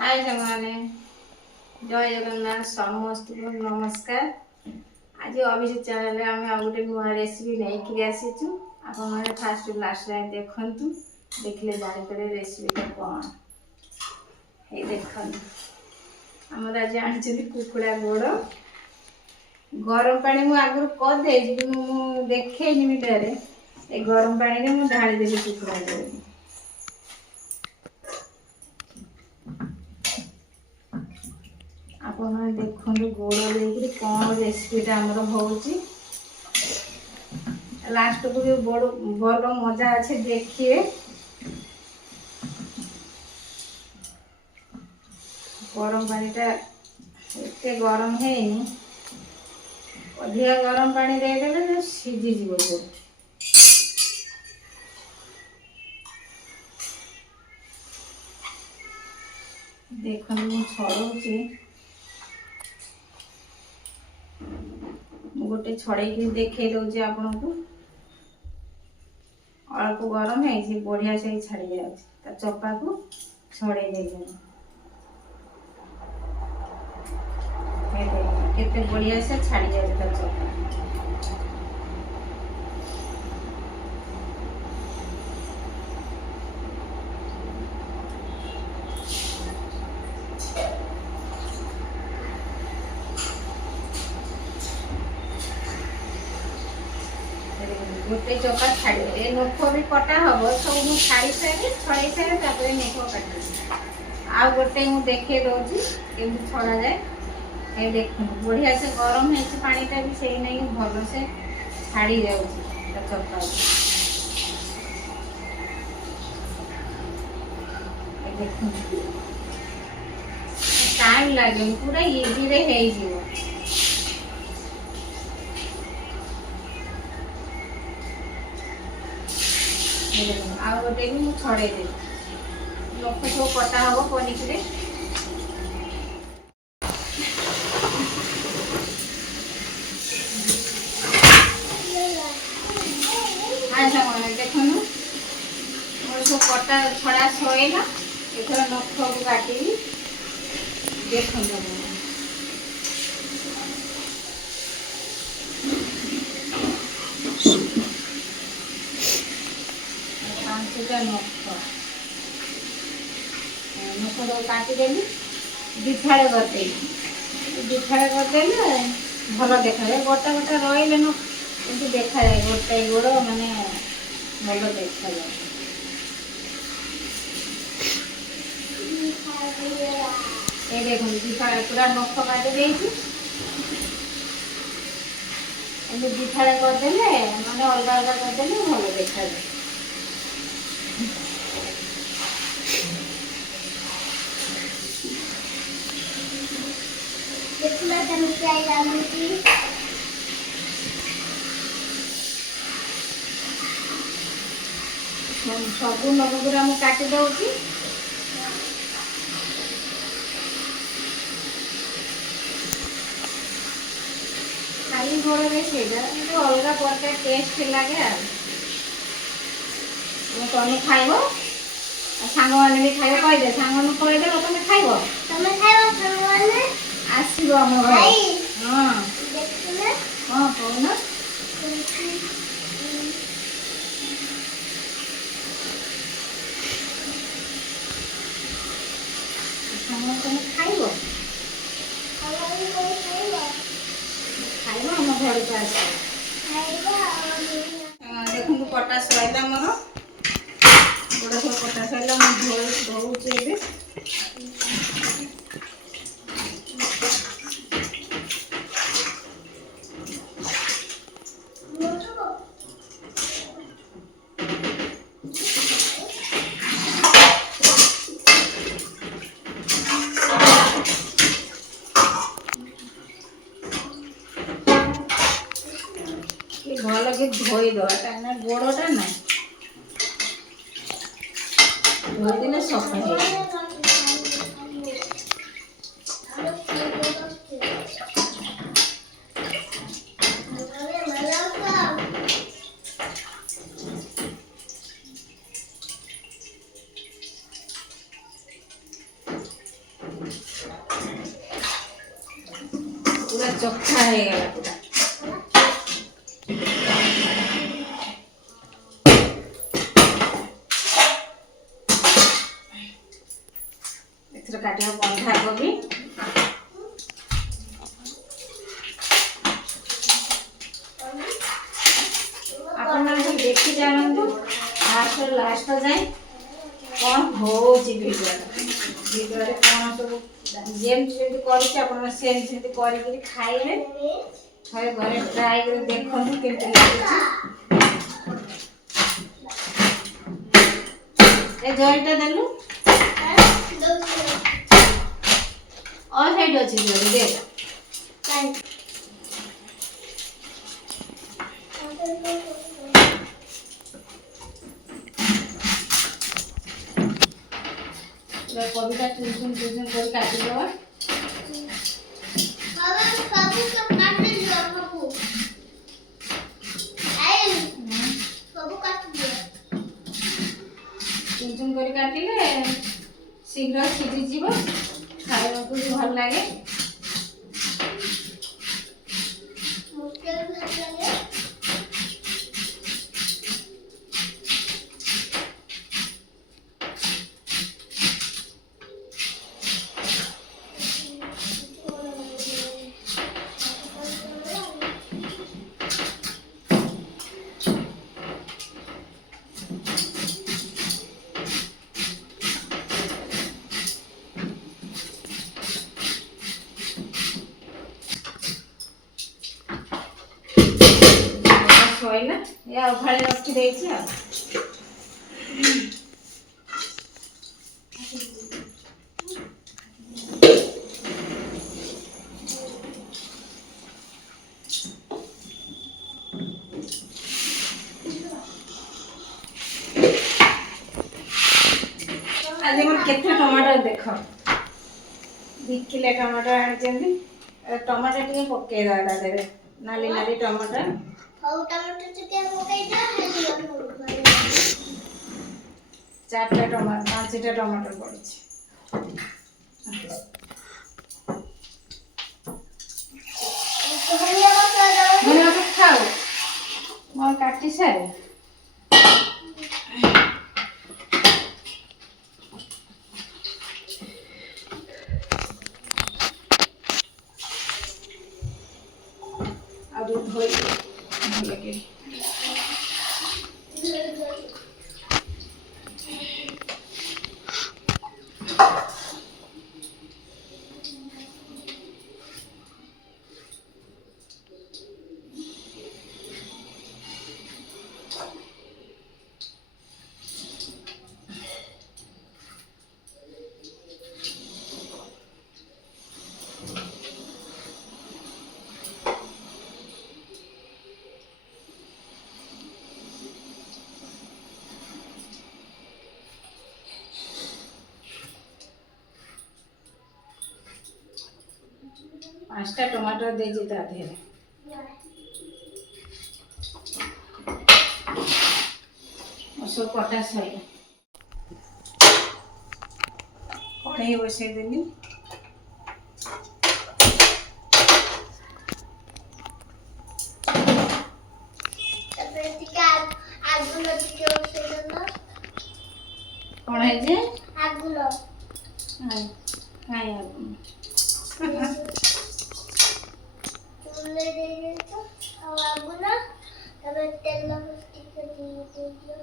हाय सामने जय जगन्नाथ समस्त को नमस्कार। आज अभिषेक चैनल आम आ गए नुआ रेसिपी नहीं आसीचु। आप फास्ट लास्ट टाइम देखु देखले जापर रेसिपीटा कौन है। देख आम आज आनी कुकुड़ा गोड़ गरम पानी मु आगु करदे देखे वीडियो गरम पानी में ढाली देली कुकुड़ा गोड़। आप देखो गोड़ दे कौन रेसिपीटा आमर हो लास्ट को भी बड़ मजा अच्छे देखिए। गरम पानीटा एते गरम है अधिका गरम पानी देदेले सीझी जीव। देखो मुझे छड़ौची गोटे छड़े देखे दौचे आपन को अल्प गरम है बढ़िया से छाड़ी जाए चपा को छड़े केते बढ़िया से छाड़ी जाए चपा। गोटे चपा छाड़ी नख भी कटा हम सब मुझे छाड़ी सारे छड़े सारे नख काट आ गोटे मुझे देखे दौची केमती छड़ा जाए। ये देख बढ़िया से गरम है पानीटा भी से नहीं भल से छाड़ी जाऊँगी चपा। देख टाइम लगे पूरा इजी रे हो। आ गोटे भी मुझे छड़े नख सब कटा हम पनिकी। देखो मोर सब कटा छड़ा सैला एथर नख को काटी देख नख सब काटिदेली दिफाड़े करदे भल देखा गोटा गोटा रही देखा जाए गोटे गोड़ माने भल देखा जाए। ये देखो दिफाड़े पूरा नख काटी दिफाड़े करदे माने अलग अलग करदे भल देखा जाए। सब नगुरा मुझे काटी दौची खाली गोड़ से अलग प्रकार टेस्ट लगे। तुम खाइब सांग मैंने भी खाइब कहीदे सांग कहीदे तुम खाइब आसब आम घर। हाँ हाँ कहना तुम खाइब खाइब आम घर को आस। देखो कटा सैला मोर गोड़ सब कटा सैला धोचे भल के धोई दवा गोड़टा ना धोईदे सफा हो। चोखा हो गला पूरा एथर काटिया बंधा कोबी अपन माने देखि जानंतु फास्ट लास्ट जाए कौन हो वीडियो कौन सब जेमती करुचे आप सेमती कर खाइले थे घरे ट्राए कर देखु केमती लगे जयटा देलु और साइड अच्छे दे कविता ट्यूशन ट्यूशन कर काटी दवा बाबा बाबू का काट दियो बाबू आई बाबू काट दियो ट्यूशन कर काटिले शीघ्र सिझी जीवो खाइबा को भल लागे मुझे भल लागे 要快点去得去。आज मोर केते टमाटर देख 2 किलो टमाटर आनी टमाटर टे पके दादा देबे नाली नाली टमाटर और टमाटर के पके जा हल्दी 4टा टमाटर 5टा टमाटर पड़छ तो खाओ मोर काटी सारे लगे पांचटा टमाटर दे जे ता धेरे ओसो कटा सही कढ़ाई बसाई देली कढ़ाई जे आगुलो हाय हाय आगुलो ले दे तो और आगुना तब तेल स्टिक दे दियो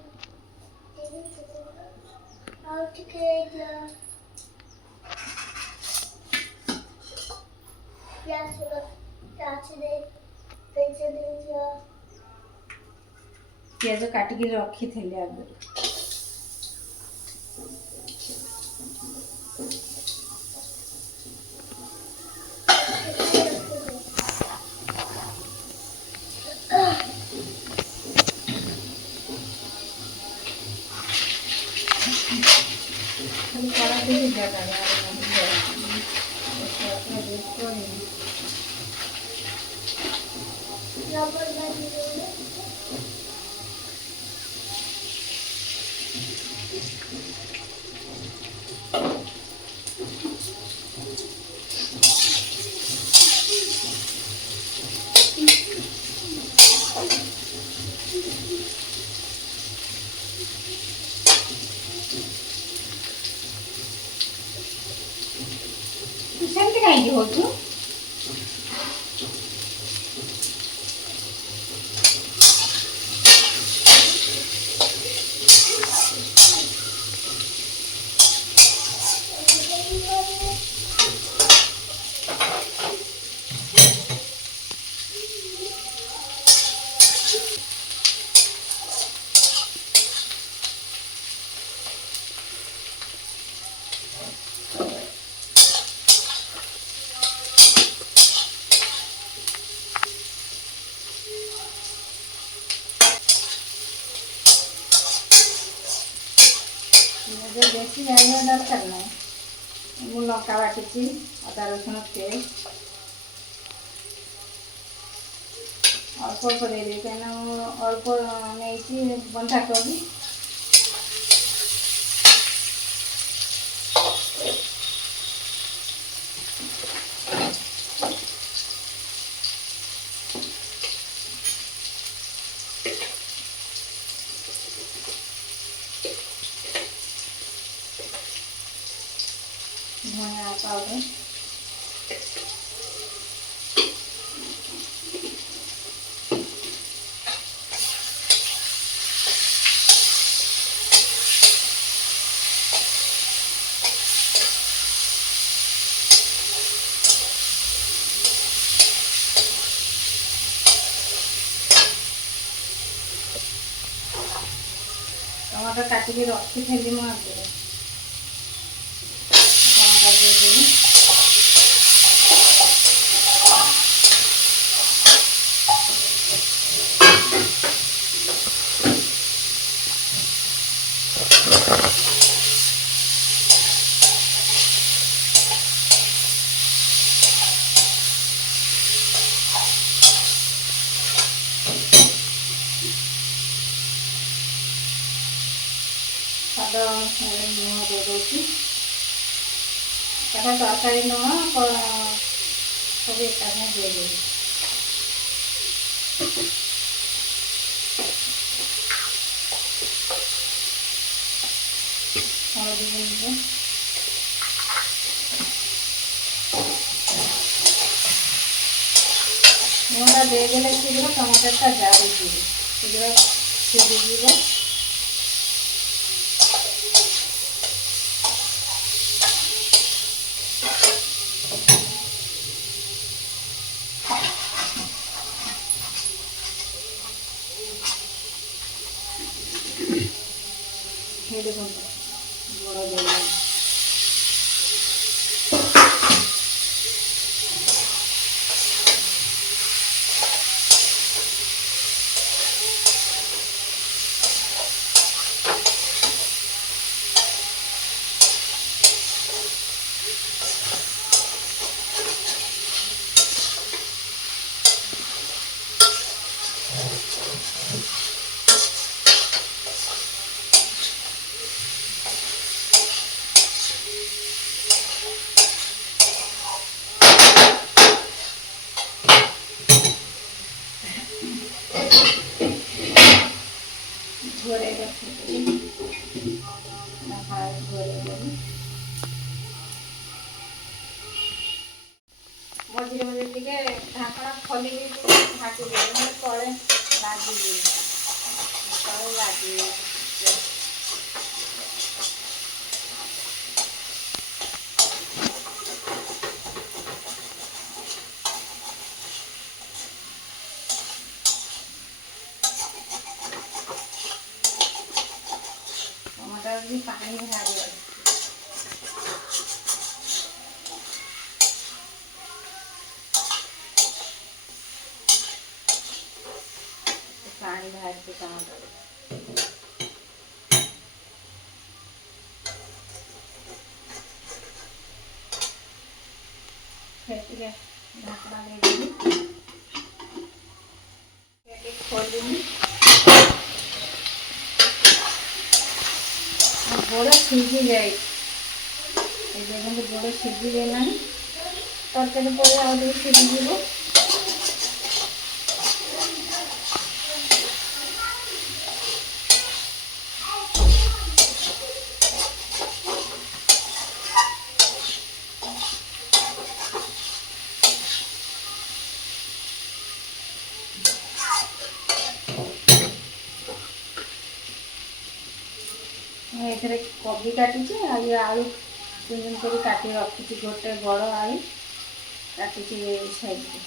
और ठीक है प्याज दे पेचे दे दियो प्याज काट के रखी थेले आगु ସେମିତି କାହିଁକି ହଉଛୁ? ବେଶୀ ଜାଣିବା ଦରକାର ନାହିଁ। ମୁଁ ଲଙ୍କା ବାଟିଛି, ଅଦା ରସୁଣ ପେଷ୍ଟ ଅଳ୍ପ ଅଳ୍ପ ଦେଇଦେବି, କାହିଁକିନା ମୁଁ ଅଳ୍ପ ନେଇଛି ବନ୍ଧାକୋବି। धनिया पाउडर, टमाटर काटिकी रखी मु आगे टमाटर देदेवी। स्वाद अनुसार लुण दे दूसरी, तरकारी लुण सब एक दे देवी। हल्दी गुंड, लुणा देदेले शीघ्र टमाटरटा जारी शीघ्र सीझीज। देखो बड़ा देगा घोड़े मझे मझे टे ढाकना खोल ढाकी तले लगे तले लगे। टमाटर भी पानी बाहर पानी बाहर से टमाटर ढाकना दे खोली बड़ सीझी जाए देखते बड़ सीझी गला तरकारी पर आगे सीझीज। ଏଥିରେ କୋବି କାଟିଛି ଆଉ ଇଏ ଆଳୁ ଚୁନ ଚୁନ କରି କାଟି ରଖିଛି। ଗୋଟେ ବଡ଼ ଆଳୁ କାଟିଛି ସାଇଡ଼ରେ।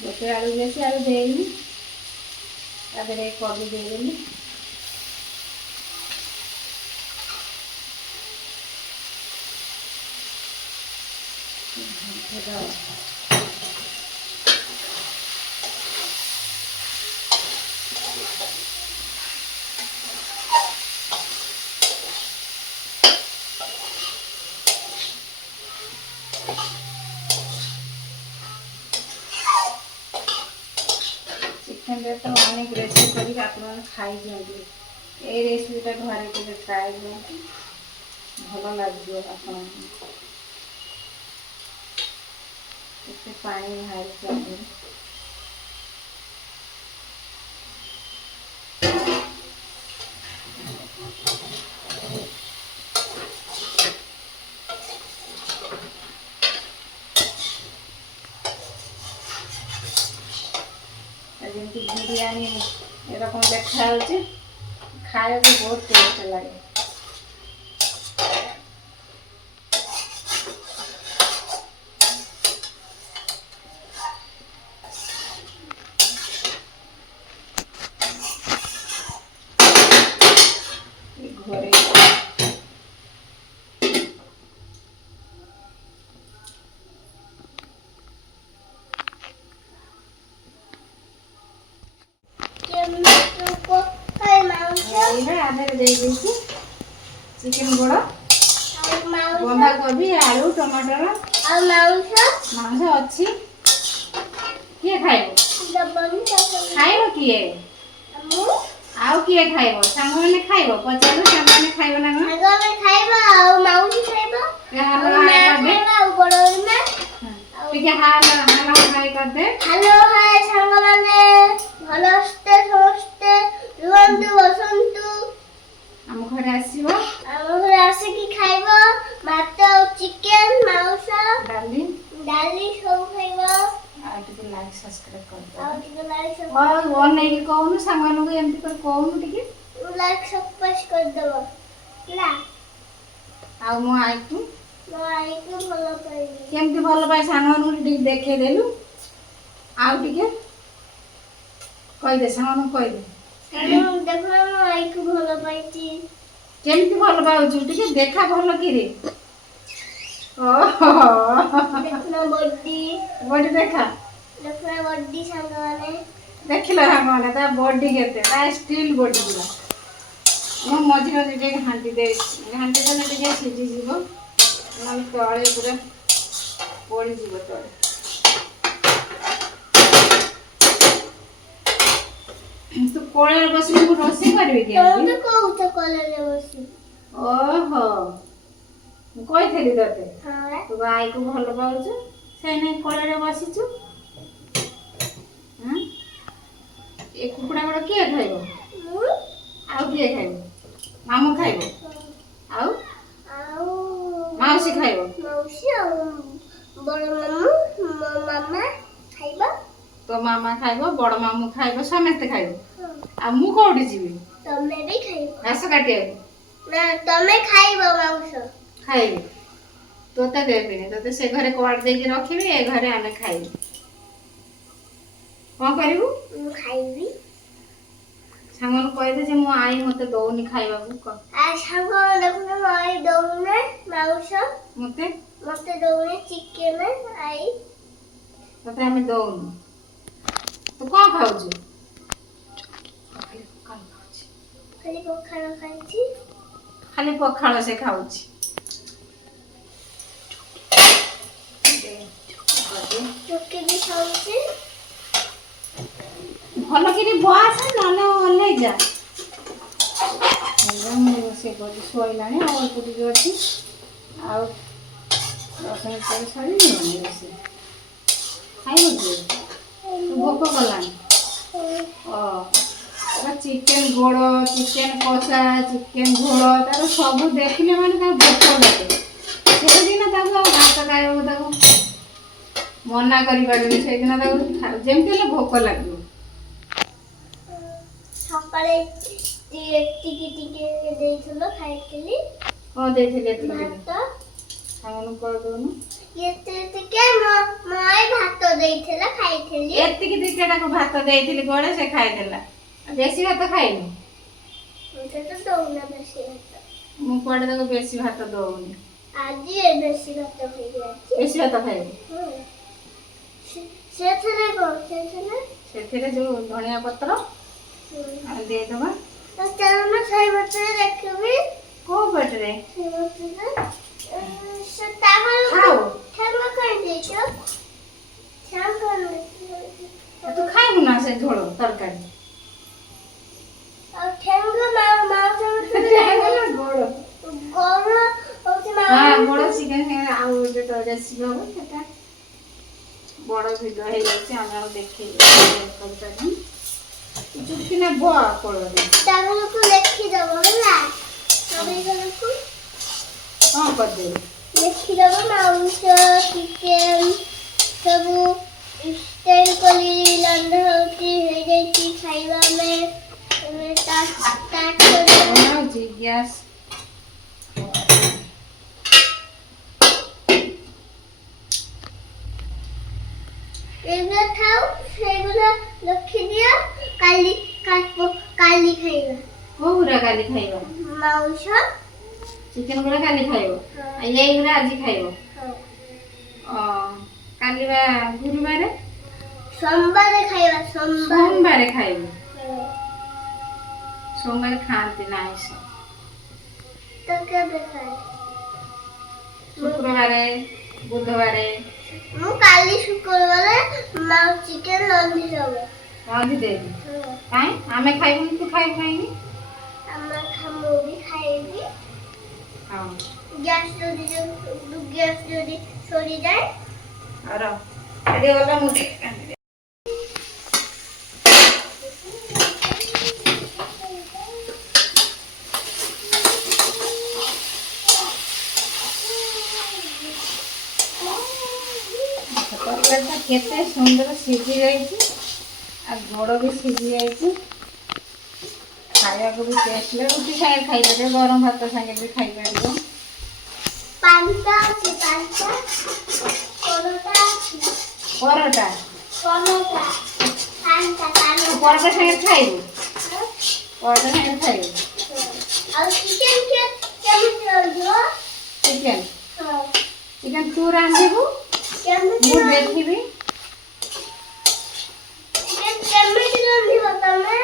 ଗୋଟେ ଆଳୁ ବେଶୀ ଆଳୁ ଦେଇନି, ତା ଦେହରେ କୋବି ଦେଇଦେଲି। ଚିକେନରେ ତ ଅନେକ ରେସିପି କରିକି ଆପଣମାନେ ଖାଇଛନ୍ତି। ଏଇ ରେସିପିଟା ଘରେ କେବେ ଟ୍ରାଏ କରନ୍ତୁ, ଭଲ ଲାଗିବ ଆପଣଙ୍କୁ। କେତେ ପାଣି ବାହାରିଛି ଆଗରୁ। ଯେମିତି ବିରିୟାନୀ ଏରকম ଦେଖାଯାଉଛି, ଖାଇବାକୁ ବହୁତ ଟେଷ୍ଟ ଲାଗେ। ଘରେ ଦେଇଦେଇଛି ଚିକେନ ଗୋଡ଼, ବନ୍ଧାକୋବି, ଆଳୁ, ଟମାଟର ଆଉ ମାଂସ ଅଛି। କିଏ ଖାଇବ? ଖାଇବ କିଏ? ଆଉ କିଏ ଖାଇବ? ସାଙ୍ଗମାନେ ଖାଇବ? ପଚାରିବ ସାଙ୍ଗମାନେ ଖାଇବ ନା କଣ? ଟିକେ ହାଲୋ ହାଇ କରିଦେ। ହାଲୋ ହାଇ ସାଙ୍ଗମାନେ, ଭଲ ସମସ୍ତେ ରୁହନ୍ତୁ, ବସନ୍ତୁ। ଆମ ଘରେ ଆସିବ, ଆମ ଘରେ ଆସିକି ଖାଇବ ଭାତ, ଚିକେନ, ମାଂସ, ଡାଲି ସବୁ ଖାଇବ। ଆଉ ଟିକେ ଲାଇକ୍ ସବସ୍କ୍ରାଇବ କରିଦବ। ଅନେଇକି କହୁନୁ, ସାଙ୍ଗମାନଙ୍କୁ ଏମିତି କରି କହୁନୁ, ଟିକେ ଲାଇକ୍ ସବସ୍କ୍ରାଇବ କରିଦବ ହେଲା। ଆଉ ମୋ ଆଈକୁ ଭଲ ପାଇବି। କେମିତି ଭଲ ପାଇ ସାଙ୍ଗମାନଙ୍କୁ ଟିକେ ଦେଖେଇଦେଲୁ। ଆଉ ଟିକେ କହିଦେ, ସାଙ୍ଗମାନଙ୍କୁ କହିଦେ। ଦେଖ ମୋ ଆଈକୁ ଭଲ ପାଇଛି। କେମିତି ଭଲ ପାଉଛୁ ଟିକେ ଦେଖା ଭଲ କିରେ। ଓହୋ ବଡି ଦେଖା, ବଡି ସାଙ୍ଗମାନେ ଦେଖିଲ, ସାଙ୍ଗମାନେ ତା ବଡି କେତେ, ତା ଷ୍ଟିଲ ବଡି ପୁରା। ମୁଁ ମଝିରେ ଟିକେ ଘାଣ୍ଟି ଦେଲେ ଟିକେ ସିଝିଯିବ, ନହେଲେ ତଳେ ପୁରା ପୋଡ଼ିଯିବ ତଳେ। ତୁ କୋଳରେ ବସିକି ମୁଁ ରୋଷେଇ କରିବି କି? ଓହୋ, ମୁଁ କହିଥିଲି ତତେ ତୁ ଆଈକୁ ଭଲ ପାଉଛୁ, ସେଇ ନାଇଁ କୋଳରେ ବସିଛୁ। ଏ କୁକୁଡ଼ା ଗୁଡା କିଏ ଖାଇବ? ଆଉ କିଏ ଖାଇବ? ମାମୁଁ ଖାଇବ? ଆଉ ମାଉସୀ ଖାଇବ? ବଡ ମାମୁଁ, ମୋ ମାମା ଖାଇବ। ତୋ ମାମା ଖାଇବ, ବଡ ମାମୁଁ ଖାଇବ, ସମସ୍ତେ ଖାଇବ। ଆଉ ମୁଁ କୋଉଠି ଯିବି? ତମେ ବି ଖାଇବ ଘାସ କାଟିବାକୁ। ନା, ତମେ ଖାଇବ ମାଂସ। ଖାଇବି, ତୋତେ ଦେବିନି, ତୋତେ ସେ ଘରେ କୁଆଡେ ଦେଇକି ରଖିବି, ଏ ଘରେ ଆମେ ଖାଇବୁ। କଣ କରିବୁ? ମୁଁ ଖାଇବି। ସାଙ୍ଗମାନଙ୍କୁ କହିଦେ ଯେ ମୋ ଆଈ ମତେ ଦଉନି ଖାଇବାକୁ। ସାଙ୍ଗ ଦେଖୁନ, ମୋ ଆଈ ଦଉନି ମାଂସ, ମତେ ଦଉନି ଚିକେନ। ଆଈ ତତେ ଆମେ ଦଉନୁ, ତୁ କଣ ଖାଉଛୁ? ଖାଲି ପଖାଳ ଖାଇଛି, ଖାଲି ପଖାଳ ସେ ଖାଉଛି। ଚୋକି ବି ଖାଉଛି। ଭଲ କିରି ବସ, ନହେଲେ ଓହ୍ଲେଇ ଯା। ରୋଷେଇ କରି ଶୋଇଲାଣି, ଆଉ ଅଳ୍ପ ଟିକେ ଅଛି। ଆଉ 10 ମିନିଟ୍ ପରେ ସରିଯିବନି ରୋଷେଇ। ଖାଇବ କି? ଭୋକ କଲାଣି। ଚିକେନ ଗୋଡ଼, ଚିକେନ କଷା, ଚିକେନ ଝୋଳ, ତାର ସବୁ ଦେଖିଲେ ମାନେ ତାକୁ ଭୋକ ଲାଗେ। ସେଦିନ ତାକୁ ଆଉ ଭାତ ଖାଇବାକୁ ତାକୁ ମନା କରିପାରିବି, ସେଇଦିନ ତାକୁ ଯେମିତି ହେଲେ ଭୋକ ଲାଗିବ। ସକାଳେ ଟିକେ ଟିକେ ଦେଇଥିଲ ଖାଇଥିଲି। କଣ ଦେଇଥିଲେ ଏତିକି? ଭାତ। ସାଙ୍ଗਨੂੰ କରିଦଉନୁ। ଟିକେ ମାଏ ଭାତ ଦେଇଥିଲା ଖାଇଥିଲି। ଏତିକି ଟିକେ ତାକୁ ଭାତ ଦେଇଥିଲି କୁଆଡେ ସେ ଖାଇଦେଲା। ବେଶୀ ଭାତ ଖାଇନି। ମତେ ତ ଦଉନା ବେଶୀ ଭାତ। ମୁଁ କୁଆଡେ ତାକୁ ବେଶୀ ଭାତ ଦଉନି। ଆଜି ବେଶୀ ଭାତ ଖାଇଯାଇଛି। ବେଶୀ ଭାତ ଖାଇବି। ସେଥିରେ କଣ? ସେଥିରେ ଯୋଉ ଧନିଆ ପତ୍ର ଦେଇଦବା। ଚାଲୁନ ସେଇ ବଟରେ ଦେଖିବି। କୋଉ ବଟରେ? ସେଇ ବଟରେ। ଖାଉ। ଠାକୁର କାଇଁ ଦେଇଛ? ତୁ ଖାଇବୁ ନା ସେ ଝୋଳ ତରକାରୀ? ଆଉ ଠେଙ୍ଗ ମାଉସ ଗୋଡ଼। ଗୋଡ଼ ହଉଛି ଗୋଡ଼ ଚିକେନ ଆଉ ଗୋଟେ ରେସିପି ହବ ସେଟା ବଡ଼ ଭିଡ଼ିଓ ହେଇଯାଉଛି ଆମେ ଆଉ ଦେଖେଇ ଚୁପକି ନା ବ କୋଳରେ ତାକୁ ଲେଖିଦବ ହେଲା। ସବିକୁ କଣ କରିଦେବି? ଲେଖିଦବ ମାଉସ ଚିକେନ ସବୁ ଷ୍ଟାଇଲ କରି ରନ୍ଧା ହଉଛି ହେଇଯାଇଛି ଖାଇବା ଆମେ ଷ୍ଟାର୍ଟ ବନାଉଛି ଗ୍ୟାସ୍ ଏଗୁলো ଥାଉ ସେଗୁলো ରଖିଦିଅ କାଲି ଖାଇବା। କୋଉଗୁରା କାଲି ଖାଇବ? ମାଉସ ଚିକେନ ଗୁରା କାଲି ଖାଇବ ଆଉ ଏଇଗୁରା ଆଜି ଖାଇବ। କାଲି ବା ଗୁରୁବାରେ ସୋମବାରେ ଖାଇବା। ସୋମବାରେ ଖାଇବ। ସୋମବାରେ ଖାଆନ୍ତି ନା ଆଇଁଷ। ତ କେବେ ଖାଏ? ଶୁକ୍ରବାରେ ବୁଧବାରେ। ମୁଁ କାଲି ଶୁକ୍ରବାରେ ମାଉ ଚିକେନ ରାନ୍ଧିଦେବ। ରାନ୍ଧିଦେବି। କାଇଁ ଆମେ ଖାଇବୁନି ତୁ ଖାଇବୁ କାହିଁକି? ମୁଁ ବି ଖାଇବି। ହଁ। ଗ୍ୟାସ୍ ଯଦି ସରିଯାଏ ଆର ଏଠି ଗଲା ମୁଁ ତରକାରୀଟା କେତେ ସୁନ୍ଦର ସିଝି ଯାଇଛି ଆଉ ଗୋଡ଼ ବି ସିଝି ଯାଇଛି। ଖାଇବାକୁ ବି ଟେଷ୍ଟ ରୁଟି ସାଙ୍ଗେ ଖାଇପାରିବ ଗରମ ଭାତ ସାଙ୍ଗେ ବି ଖାଇପାରିବ। ପାନ୍ତା ଅଛି ପରଟା ଅଛି। ପରଟା ପରଟା ସାଙ୍ଗେ ଖାଇବୁ? ପରଟା ସାଙ୍ଗେ ଖାଇବୁ? ଆଉ ଚିକେନ କେମିତି ରାନ୍ଧିବ? ଚିକେନ ତୁ ରାନ୍ଧିବୁ ମୁଁ ଦେଖିବି। କେମିତି ରାନ୍ଧିବ ତମେ?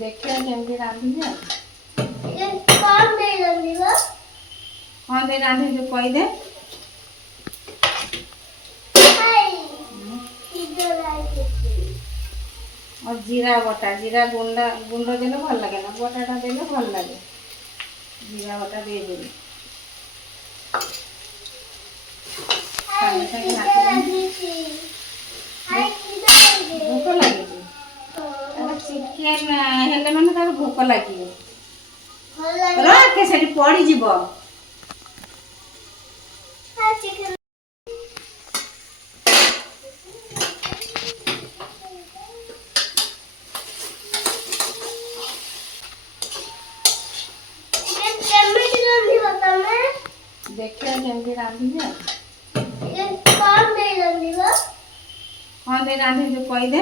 ଦେଖିବା କେମିତି ରାନ୍ଧିବି ଆଉ। କଣ ଦେଇ ରାନ୍ଧିବ? କଣ ଦେଇ ରାନ୍ଧିବି କହିଦେ। और जीरा बटा जीरा गुंड देले भल लगे ना बटाटा देले भल लगे। जीरा बटा दे देबी। भोक लगे चिकेन हेले माने तार भोक लगे रखे सेठी पड़ी जीवो। देखिए केमती रांधिबे कौन दे रांधिबो? कौन दे रांधि जो कहि दे।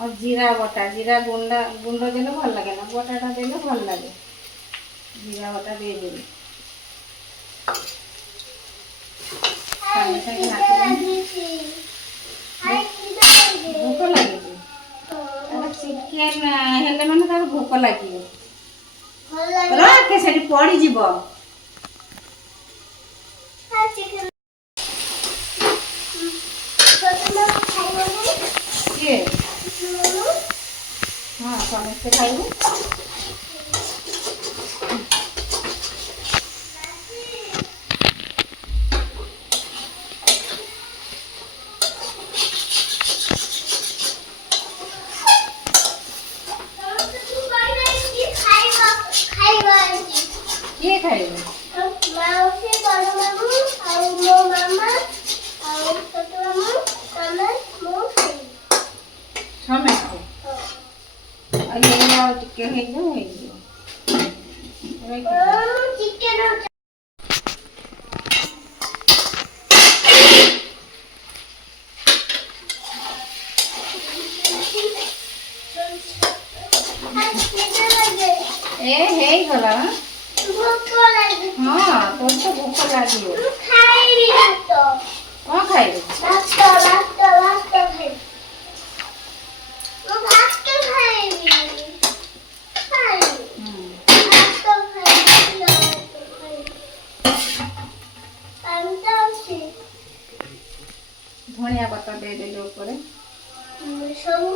और जीरा बटा जीरा गुंड देले भल लगे ना बटाटा देले भल लगे। जीरा बटा दे देबी। भोक लगे चिकेन हेले माने तार भोक लगे रखे सेठी पड़ी जीवो। किए हाँ समस्ते खाइबू। किए खाइबू? माउसी बड़ मामू और मो मामा और छोटू ସମସ୍ତେ ଆଉ ହେଇନି ଆଉ ଟିକେ ହେଇଯିବ ଚିକେନ ଏ ହେଇଗଲା ଭୋକ ଲାଗୁଛି ହଁ ତୋର ତ ଭୋକ ଲାଗିବ ମୁଁ ଖାଇବି ଭାତ କଣ ଖାଇବୁ ଭାତ ଖାଇବି ମୁଁ ଭାତ ଖାଇବି ଭାତ ଖାଇବି ଧଣିଆ ପତ୍ର ଦେଇଦେଲି ଉପରେ ସବୁ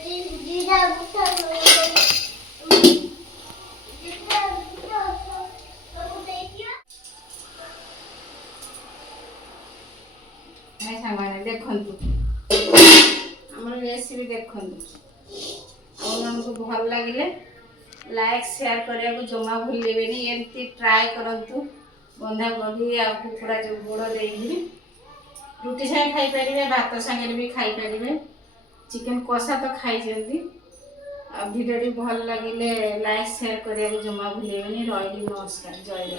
ଜିରା ବୁଟା ଭାଇ ସାଙ୍ଗମାନେ ଦେଖନ୍ତୁ ଆମର ରେସିପି ଦେଖନ୍ତୁ ଆପଣମାନଙ୍କୁ ଭଲ ଲାଗିଲେ ଲାଇକ୍ ସେୟାର କରିବାକୁ ଜମା ଭୁଲିବେନି ଏମିତି ଟ୍ରାଏ କରନ୍ତୁ ବନ୍ଧାକୋବି ଆଉ କୁକୁଡ଼ା ଯେଉଁ ଗୋଡ଼ ଦେଇକିରି ରୁଟି ସାଙ୍ଗେ ଖାଇପାରିବେ ଭାତ ସାଙ୍ଗରେ ବି ଖାଇପାରିବେ ଚିକେନ କଷା ତ ଖାଇଛନ୍ତି ଆଉ ଭିଡ଼ିଓଟି ଭଲ ଲାଗିଲେ ଲାଇକ୍ ସେୟାର କରିବାକୁ ଜମା ଭୁଲିବେନି ରହିଲି ନମସ୍କାର ଜୟ ଜଗନ୍ନାଥ।